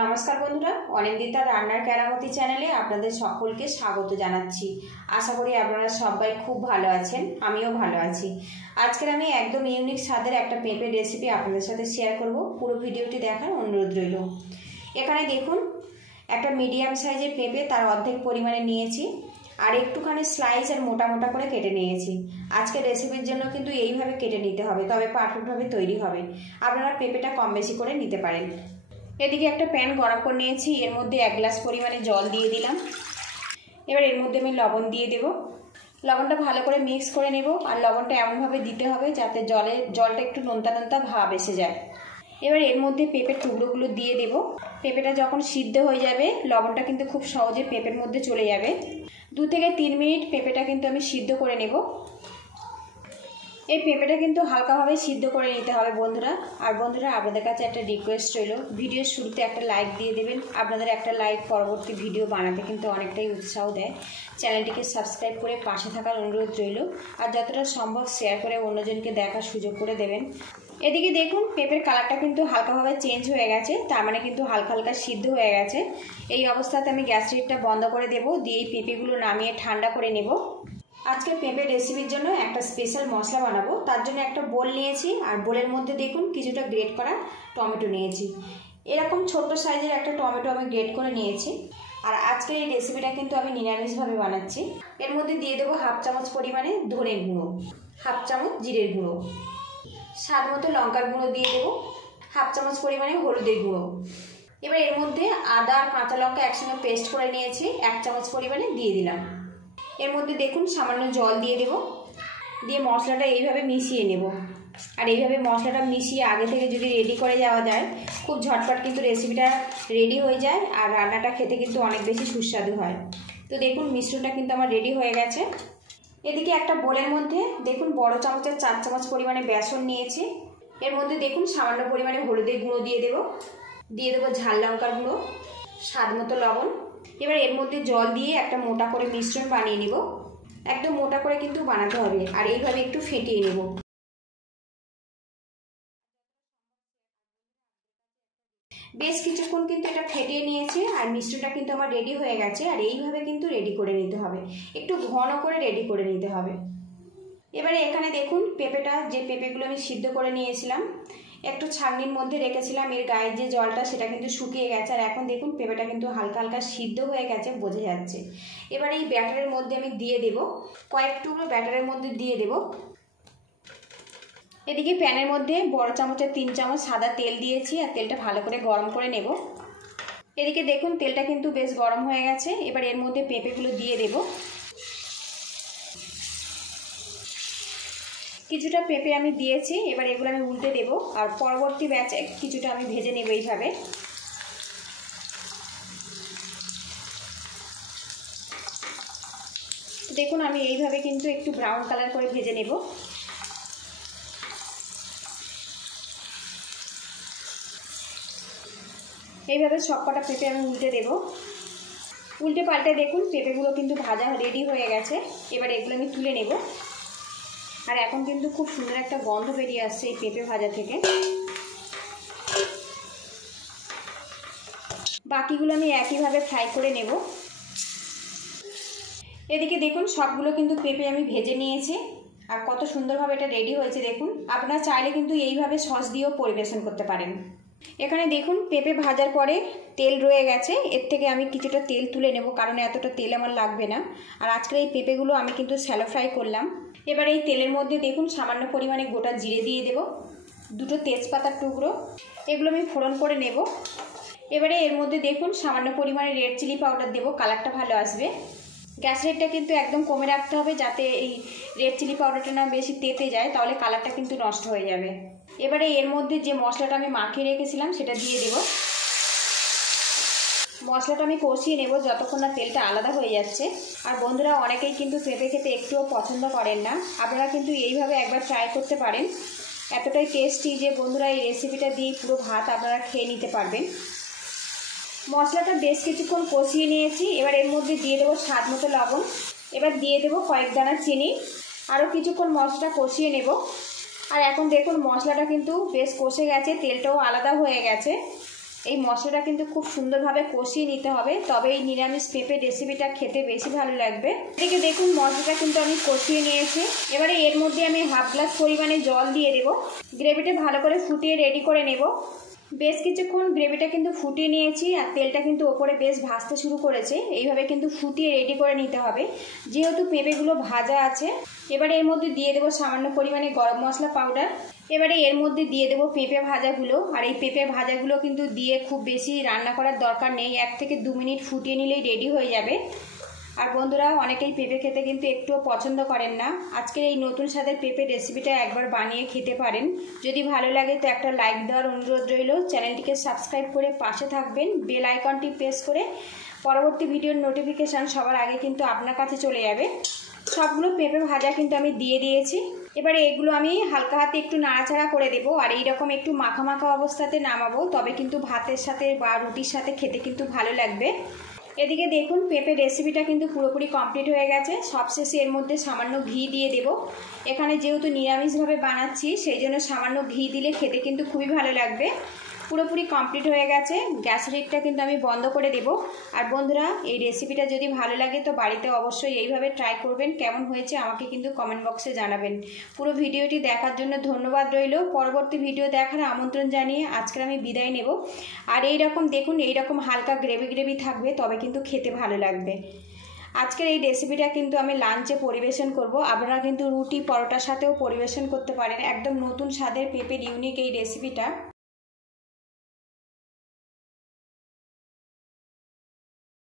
নমস্কার বন্ধুরা, অনিন্দিতা রান্নার কেরামতি চ্যানেলে আপনাদের সকলকে স্বাগত জানাচ্ছি। আশা করি আপনারা সবাই খুব ভালো আছেন, আমিও ভালো আছি। আজকের আমি একদম ইউনিক স্বাদের একটা পেঁপের রেসিপি আপনাদের সাথে শেয়ার করব। পুরো ভিডিওটি দেখার অনুরোধ রইল। এখানে দেখুন একটা মিডিয়াম সাইজের পেঁপে, তার অর্ধেক পরিমাণে নিয়েছি আর একটুখানি স্লাইস আর মোটা মোটা করে কেটে নিয়েছি। আজকের রেসিপির জন্য কিন্তু এইভাবে কেটে নিতে হবে, তবে পারফেক্টভাবে তৈরি হবে। আপনারা পেঁপেটা কম বেশি করে নিতে পারেন। এদিকে একটা প্যান গরম করে নিয়েছি, এর মধ্যে 1 গ্লাস পরিমাণে জল দিয়ে দিলাম। এবার এর মধ্যে আমি লবণ দিয়ে দেব। লবণটা ভালো করে মিক্স করে নেব, আর লবণটা এমনভাবে দিতে হবে যাতে জলটা একটু নোনতা নোনতা ভাব এসে যায়। এবার এর মধ্যে পেঁপের টুকরোগুলো দিয়ে দেব। পেঁপেটা যখন সিদ্ধ হয়ে যাবে, লবণটা কিন্তু খুব সহজে পেঁপের মধ্যে চলে যাবে। 2 থেকে 3 মিনিট পেঁপেটা কিন্তু আমি সিদ্ধ করে নেব। এই পেঁপেটা কিন্তু হালকাভাবে সিদ্ধ করে নিতে হবে বন্ধুরা। আর বন্ধুরা, আপনাদের কাছে একটা রিকোয়েস্ট রইল, ভিডিওর শুরুতে একটা লাইক দিয়ে দেবেন। আপনাদের একটা লাইক পরবর্তী ভিডিও বানাতে কিন্তু অনেকটাই উৎসাহ দেয়। চ্যানেলটিকে সাবস্ক্রাইব করে পাশে থাকার অনুরোধ রইল, আর যতটা সম্ভব শেয়ার করে অন্যজনকে দেখার সুযোগ করে দেবেন। এদিকে দেখুন পেঁপের কালারটা কিন্তু হালকাভাবে চেঞ্জ হয়ে গেছে, তার মানে কিন্তু হালকা হালকা সিদ্ধ হয়ে গেছে। এই অবস্থাতে আমি গ্যাস লিডটা বন্ধ করে দেব, দিয়ে এই পেঁপেগুলো নামিয়ে ঠান্ডা করে নেব। আজকে পেঁপের রেসিপির জন্য একটা স্পেশাল মশলা বানাবো, তার জন্য একটা বোল নিয়েছি, আর বোলের মধ্যে দেখুন কিছুটা গ্রেট করা টমেটো নিয়েছি। এরকম ছোট্ট সাইজের একটা টমেটো আমি গ্রেট করে নিয়েছি। আর আজকের এই রেসিপিটা কিন্তু আমি নিরামিষভাবে বানাচ্ছি। এর মধ্যে দিয়ে দেবো 1/2 চামচ পরিমাণে ধনের গুঁড়ো, 1/2 চামচ জিরের গুঁড়ো, স্বাদ মতো লঙ্কার গুঁড়ো দিয়ে দেবো, 1/2 চামচ পরিমাণে হলুদের গুঁড়ো। এবার এর মধ্যে আদা আর কাঁচা লঙ্কা একসঙ্গে পেস্ট করে নিয়েছি, 1 চামচ পরিমাণে দিয়ে দিলাম। এর মধ্যে দেখুন সামান্য জল দিয়ে দেব, দিয়ে মশলাটা এইভাবে মিশিয়ে নেব। আর এইভাবে মশলাটা মিশিয়ে আগে থেকে যদি রেডি করে যাওয়া যায়, খুব ঝটপট কিন্তু রেসিপিটা রেডি হয়ে যায়, আর রান্নাটা খেতে কিন্তু অনেক বেশি সুস্বাদু হয়। তো দেখুন মিশ্রণটা কিন্তু আমার রেডি হয়ে গেছে। এদিকে একটা বোলের মধ্যে দেখুন বড় চামচের 4 চামচ পরিমাণে বেসন নিয়েছি। এর মধ্যে দেখুন সামান্য পরিমাণে হলুদের গুঁড়ো দিয়ে দেবো ঝাল লঙ্কার গুঁড়ো, স্বাদ মতো লবণ। এবার এর মধ্যে জল দিয়ে একটা মোটা করে মিশ্রণ বানিয়ে নিব। একদম মোটা করে কিন্তু বানাতে হবে, আর এইভাবে একটু ফেটিয়ে নেব। বেশ কিছুক্ষণ কিন্তু এটা ফেটিয়ে নিয়েছে, আর মিশ্রণটা কিন্তু আমার রেডি হয়ে গেছে। আর এইভাবে কিন্তু রেডি করে নিতে হবে, একটু ঘন করে রেডি করে নিতে হবে। এবারে এখানে দেখুন যে পেঁপেগুলো আমি সিদ্ধ করে নিয়েছিলাম, একটু ছাঁকনির মধ্যে রেখেছিলাম, এর গায়ের যে জলটা সেটা কিন্তু শুকিয়ে গেছে। আর এখন দেখুন পেঁপেটা কিন্তু হালকা হালকা সিদ্ধ হয়ে গেছে, বোঝা যাচ্ছে। এবার এই ব্যাটারের মধ্যে আমি দিয়ে দেব, কয়েক টুকরো ব্যাটারের মধ্যে দিয়ে দেব। এদিকে প্যানের মধ্যে বড় চামচের 3 চামচ সাদা তেল দিয়েছি, আর তেলটা ভালো করে গরম করে নেব। এদিকে দেখুন তেলটা কিন্তু বেশ গরম হয়ে গেছে। এবার এর মধ্যে পেঁপেগুলো দিয়ে দেব। কিছুটা পেঁপে আমি দিয়েছি, এবার এগুলো আমি উল্টে দেব, আর পরবর্তী ব্যাচে কিছুটা আমি ভেজে নেব এইভাবে। দেখুন আমি এইভাবে কিন্তু একটু ব্রাউন কালার করে ভেজে নেব। এইভাবে সবকটা পেঁপে আমি উল্টে দেব। উল্টে পাল্টে দেখুন পেঁপেগুলো কিন্তু ভাজা রেডি হয়ে গেছে। এবার এগুলো আমি তুলে নেব। আর এখন কিন্তু খুব সুন্দর একটা গন্ধ বেরিয়ে আসছে এই পেঁপে ভাজা থেকে। বাকিগুলো আমি একইভাবে ফ্রাই করে নেব। এদিকে দেখুন সবগুলো কিন্তু পেঁপে আমি ভেজে নিয়েছি, আর কত সুন্দরভাবে এটা রেডি হয়েছে দেখুন। আপনারা চাইলে কিন্তু এইভাবে সস দিয়েও পরিবেশন করতে পারেন। এখানে দেখুন পেঁপে ভাজার পরে তেল রয়ে গেছে, এর থেকে আমি কিছুটা তেল তুলে নেব, কারণ এতটা তেল আমার লাগবে না। আর আজকের এই পেঁপেগুলো আমি কিন্তু শ্যালো ফ্রাই করলাম। এবার এই তেলের মধ্যে দেখুন সামান্য পরিমাণে গোটা জিরে দিয়ে দেব, 2টো তেজপাতার টুকরো, এগুলো আমি ফোড়ন করে নেব। এবারে এর মধ্যে দেখুন সামান্য পরিমাণে রেড চিলি পাউডার দেব, কালারটা ভালো আসবে। গ্যাস রেটটা কিন্তু একদম কমে রাখতে হবে, যাতে এই রেড চিলি পাউডারটা না বেশি তেতে যায়, তাহলে কালারটা কিন্তু নষ্ট হয়ে যাবে। এবারে এর মধ্যে যে মশলাটা আমি মাখিয়ে রেখেছিলাম সেটা দিয়ে দেব। মশলাটা আমি কষিয়ে নেব যতক্ষণ না তেলটা আলাদা হয়ে যাচ্ছে। আর বন্ধুরা, অনেকেই কিন্তু পেঁপে খেতে একটুও পছন্দ করেন না, আপনারা কিন্তু এইভাবে একবার ট্রাই করতে পারেন। এতটাই টেস্টি যে বন্ধুরা এই রেসিপিটা দিয়ে পুরো ভাত আপনারা খেয়ে নিতে পারবেন। মশলাটা বেশ কিছুক্ষণ কষিয়ে নিয়েছি। এবার এর মধ্যে দিয়ে দেবো স্বাদ মতো লবণ, এবার দিয়ে দেবো কয়েক দানা চিনি। আরও কিছুক্ষণ মশলাটা কষিয়ে নেব। আর এখন দেখুন মশলাটা কিন্তু বেশ কষে গেছে, তেলটাও আলাদা হয়ে গেছে। এই মশলাটা কিন্তু খুব সুন্দরভাবে কষিয়ে নিতে হবে, তবে এই নিরামিষ পেঁপে রেসিপিটা খেতে বেশি ভালো লাগবে। এদিকে দেখুন মশলাটা কিন্তু আমি কষিয়ে নিয়েছি। এবারে এর মধ্যে আমি হাফ গ্লাস পরিমাণে জল দিয়ে দেব। গ্রেভিটা ভালো করে ফুটিয়ে রেডি করে নেব। বেশ কিছুক্ষণ গ্রেভিটা কিন্তু ফুটিয়ে নিয়েছি, আর তেলটা কিন্তু ওপরে বেশ ভাজতে শুরু করেছে। এইভাবে কিন্তু ফুটিয়ে রেডি করে নিতে হবে, যেহেতু পেঁপেগুলো ভাজা আছে। এবারে এর মধ্যে দিয়ে দেবো সামান্য পরিমাণে গরম মশলা পাউডার। এবারে এর মধ্যে দিয়ে দেবো পেঁপে ভাজাগুলো। আর এই পেঁপে ভাজাগুলো কিন্তু দিয়ে খুব বেশি রান্না করার দরকার নেই, 1 থেকে 2 মিনিট ফুটিয়ে নিলেই রেডি হয়ে যাবে। আর বন্ধুরা, অনেকেই পেঁপে খেতে কিন্তু একটুও পছন্দ করেন না। আজকের এই নতুন স্বাদের পেঁপে রেসিপিটা একবার বানিয়ে খেতে পারেন। যদি ভালো লাগে তো একটা লাইক দেওয়ার অনুরোধ রইল। চ্যানেলটিকে সাবস্ক্রাইব করে পাশে থাকবেন, বেল আইকনটি প্রেস করে পরবর্তী ভিডিওর নোটিফিকেশান সবার আগে কিন্তু আপনার কাছে চলে যাবে। সবগুলো পেঁপে ভাজা কিন্তু আমি দিয়ে দিয়েছি। এবারে এগুলো আমি হালকা হাতে একটু নাড়াচাড়া করে দেবো, আর এইরকম একটু মাখা মাখা অবস্থাতে নামাবো, তবে কিন্তু ভাতের সাথে বা রুটির সাথে খেতে কিন্তু ভালো লাগবে। এদিকে দেখুন পেঁপে রেসিপিটা কিন্তু পুরোপুরি কমপ্লিট হয়ে গেছে। সবশেষে এর মধ্যে সামান্য ঘি দিয়ে দেব। এখানে যেহেতু নিরামিষভাবে বানাচ্ছি, সেই জন্য সামান্য ঘি দিলে খেতে কিন্তু খুবই ভালো লাগবে। পুরোপুরি কমপ্লিট হয়ে গেছে। গ্যাসের হিটটা কিন্তু আমি বন্ধ করে দেব। আর বন্ধুরা, এই রেসিপিটা যদি ভালো লাগে তো বাড়িতে অবশ্যই এইভাবে ট্রাই করবেন। কেমন হয়েছে আমাকে কিন্তু কমেন্ট বক্সে জানাবেন। পুরো ভিডিওটি দেখার জন্য ধন্যবাদ রইল। পরবর্তী ভিডিও দেখার আমন্ত্রণ জানিয়ে আজকে আমি বিদায় নেব। আর এইরকম দেখুন, এইরকম হালকা গ্রেভি গ্রেভি থাকবে, তবে কিন্তু খেতে ভালো লাগবে। আজকের এই রেসিপিটা কিন্তু আমি লাঞ্চে পরিবেশন করব। আপনারা কিন্তু রুটি পরোটার সাথেও পরিবেশন করতে পারেন। একদম নতুন স্বাদের পেঁপের ইউনিক এই রেসিপিটা।